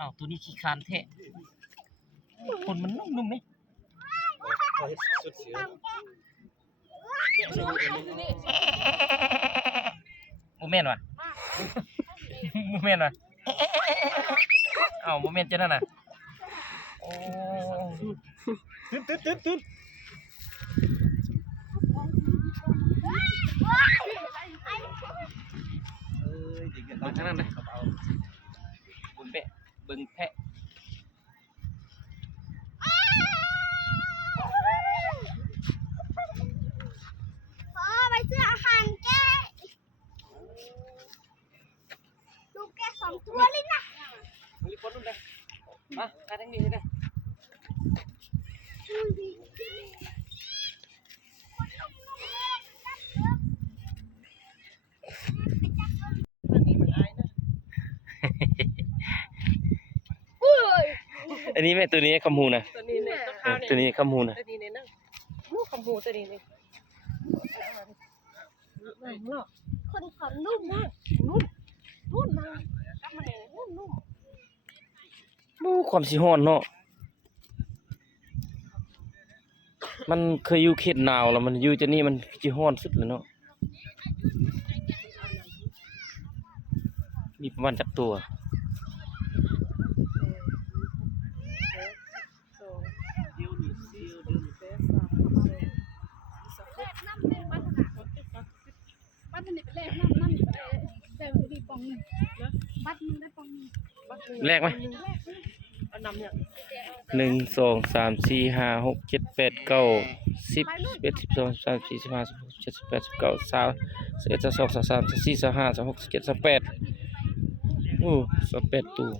อ้าวตัวนี้ขี้คานแท้คนมันนุ่มๆไหมสุดเสียโมเมนต์ว่ะโมเมนต์ว่ะอ้าวโมเมนต์จะนั่นน่ะโอ้ตื่นเบิ่งทางนั้นนะบุญแปะเบิ่งแพะไปซื้ออาหารแกลูกแก2 ตัวเลยนะมีคนนุ่มเลยมาการทั้งนี้เลยอันนี้แม่ตัวนี้คำฮูนะตัวนี้เนี่ยตัวนี้คำฮูนะตัวนี้เนี่ยนะลูกคำหูตัวนี้เนี่ยคนขอนุ่มมากนุ่มมากกำมันเนี่ยนุ่มบูความสิฮ้อนเนาะมันเคยอยู่เขตหนาวแล้วมันอยู่จะนี่มันสิฮ้อนสุดเลยเนาะมีประมาณจักตัวแรกไหม1 2 3 4 5 6 7 8 9 10 11 12 13 14 15 16 17 18 19 20 21 22 23 24 25 26 27 28โอ้28ตัว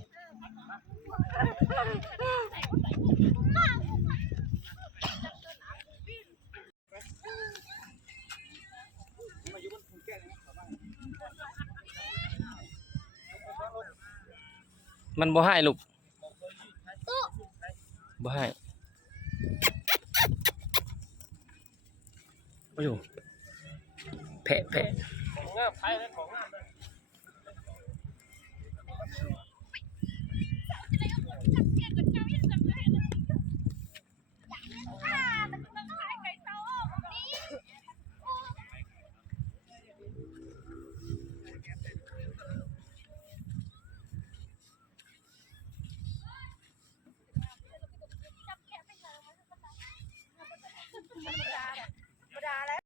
มันบ่ให้ลูกบ่ให้โอ้ยแพะของงามไทยเลยของงามเลย